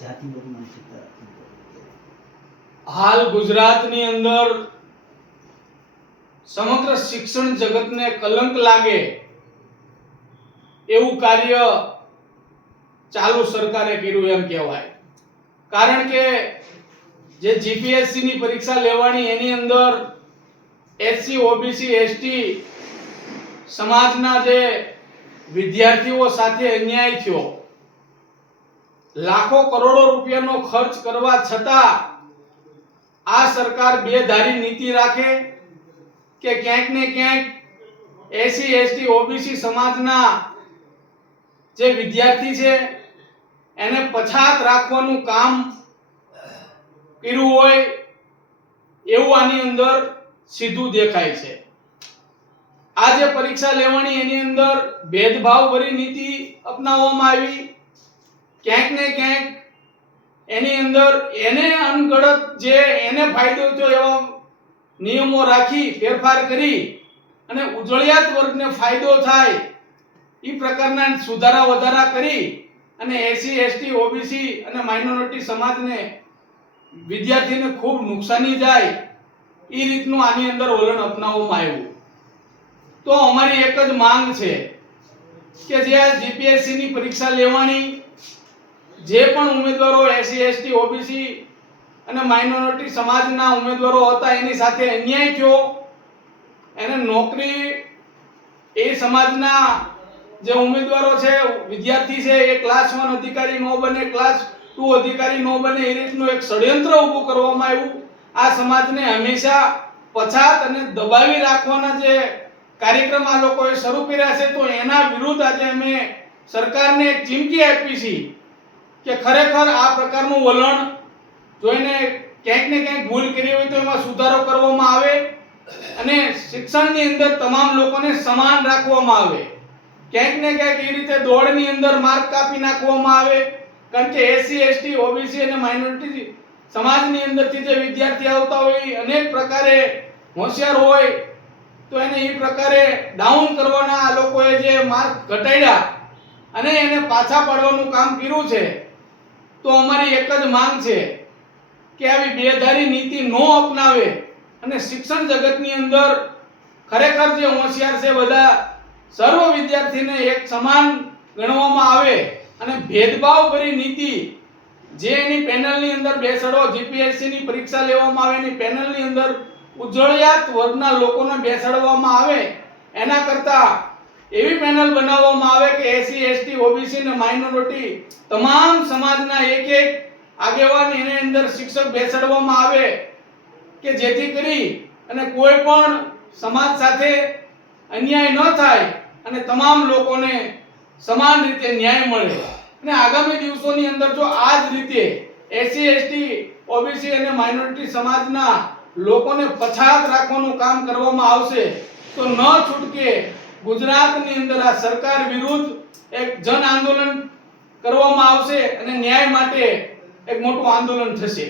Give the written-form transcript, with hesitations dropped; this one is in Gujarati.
જાતિવાદી માનસિકતા હાલ ગુજરાતની અંદર સમગ્ર શિક્ષણ જગતને કલંક લાગે એવું કાર્ય ચાલુ સરકારે કર્યું એમ કહેવાય. કારણ કે જે જીપીએસસી ની પરીક્ષા લેવાની એની અંદર એસસી ઓબીસી એસટી સમાજના જે વિદ્યાર્થીઓ સાથે અન્યાય થયો, લાખો કરોડો રૂપિયાનો ખર્ચ કરવા છતાં આ સરકાર બેધારી નીતિ રાખે કે ક્યાંક ને ક્યાંક એસસી એસટી ઓબીસી સમાજના જે વિદ્યાર્થી છે એને પછાત રાખવાનું કામ કર્યું હોય એવું આની અંદર સીધું દેખાય છે. આ જે પરીક્ષા લેવાની એની અંદર ભેદભાવ ભરી નીતિ અપનાવવામાં આવી. ક્યાંક ને ક્યાંક એની અંદર એને અનગઢત જે એને ફાયદો થયો એવા નિયમો રાખી ફેરફાર કરી અને ઉજળિયાત વર્ગને ફાયદો થાય એ પ્રકારના સુધારા વધારા કરી અને એસસી એસટી ઓબીસી અને માઇનોરિટી સમાજને વિદ્યાર્થીને ખૂબ નુકસાની જાય એ રીતનું આની અંદર વલણ અપનાવવામાં આવ્યું. તો અમારી એક જ માંગ છે કે જે જીપીએસસી ની પરીક્ષા લેવાની જે પણ ઉમેદવારો એસસી એસટી ઓબીસી અને માઇનોરિટી સમાજના ઉમેદવારો હતા એની સાથે અન્યાય થયો, એને નોકરી એ સમાજના જે ઉમેદવારો છે વિદ્યાર્થી છે એ ક્લાસ 1 અધિકારી નો બને, ક્લાસ 2 અધિકારી નો બને એ રીતનું એક ષડયંત્ર ઊભું કરવામાં આવ્યું. આ સમાજને હંમેશા પછાત અને દબાવી રાખવાના જે કાર્યક્રમ આ લોકોએ શરૂ કર્યા છે, તો એના વિરુદ્ધ આજે અમે સરકારને એક ચીમકી આપી છે કે ખરેખર આ પ્રકારનું વલણ જોઈને ક્યાંક ને ક્યાંક ભૂલ કરી હોય તો એમાં સુધારો કરવામાં આવે અને શિક્ષણની અંદર તમામ લોકોને સમાન રાખવામાં આવે. ક્યાંક ને ક્યાંક એ રીતે દોડની અંદર માર્ક કાપી નાખવામાં આવે. કારણ કે એસસી એસટી ઓબીસી અને માઇનોરિટી સમાજની અંદરથી જે વિદ્યાર્થી આવતા હોય અનેક પ્રકારે હોશિયાર હોય તો એને એ પ્રકારે ડાઉન કરવાના આ લોકોએ જે માર્ક ઘટાડ્યા અને એને પાછા પાડવાનું કામ કર્યું છે. તો અમારી એક જ માંગ છે કે આવી બેધારી નીતિ નો અપનાવે અને શિક્ષણ જગતની અંદર ખરેખર જે હોશિયાર છે બધા સર્વ વિદ્યાર્થીને એક સમાન ગણવામાં આવે અને ભેદભાવ ભરી નીતિ જે એની પેનલની અંદર બેસાડો, જીપીએસસી ની પરીક્ષા લેવામાં આવે એની પેનલની અંદર ઉજળિયાત વર્ગના લોકોને બેસાડવામાં આવે એના કરતા એવી પેનલ બનાવવામાં આવે કે એસસી એસટી ઓબીસી અને માઇનોરિટી તમામ સમાજના એક એક આગેવાન એની અંદર શિક્ષક બેસાડવામાં આવે કે જેથી કરી અને કોઈ પણ સમાજ સાથે અન્યાય ન થાય અને તમામ લોકોને સમાન રીતે ન્યાય મળે. અને આગામી દિવસોની અંદર જો આ જ રીતે એસસી એસટી ઓબીસી અને માઇનોરિટી સમાજના લોકોને પછાત રાખવાનું કામ કરવામાં આવશે તો ન છૂટકે ગુજરાતની અંદર આ સરકાર વિરુદ્ધ એક જન આંદોલન કરવામાં આવશે અને ન્યાય માટે એક મોટું આંદોલન થશે.